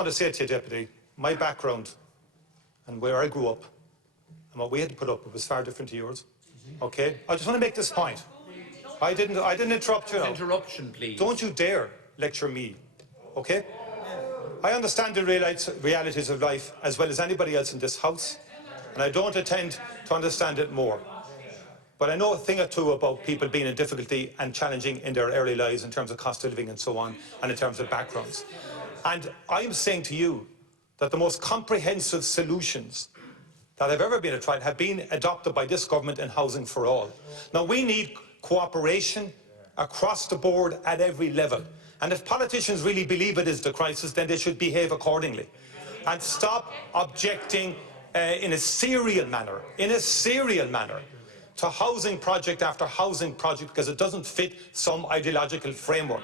want to say to you, Deputy, my background and where I grew up and what we had to put up with was far different to yours. Okay? I just want to make this point. I didn't interrupt you now. Interruption, please. Don't you dare lecture me. Okay? I understand the realities of life as well as anybody else in this House, and I don't intend to understand it more. But I know a thing or two about people being in difficulty and challenging in their early lives in terms of cost of living and so on, and in terms of backgrounds. And I'm saying to you that the most comprehensive solutions that have ever been tried have been adopted by this government in Housing for All. Now, we need cooperation across the board at every level. And if politicians really believe it is the crisis, then they should behave accordingly. And stop objecting in a serial manner, to housing project after housing project because it doesn't fit some ideological framework.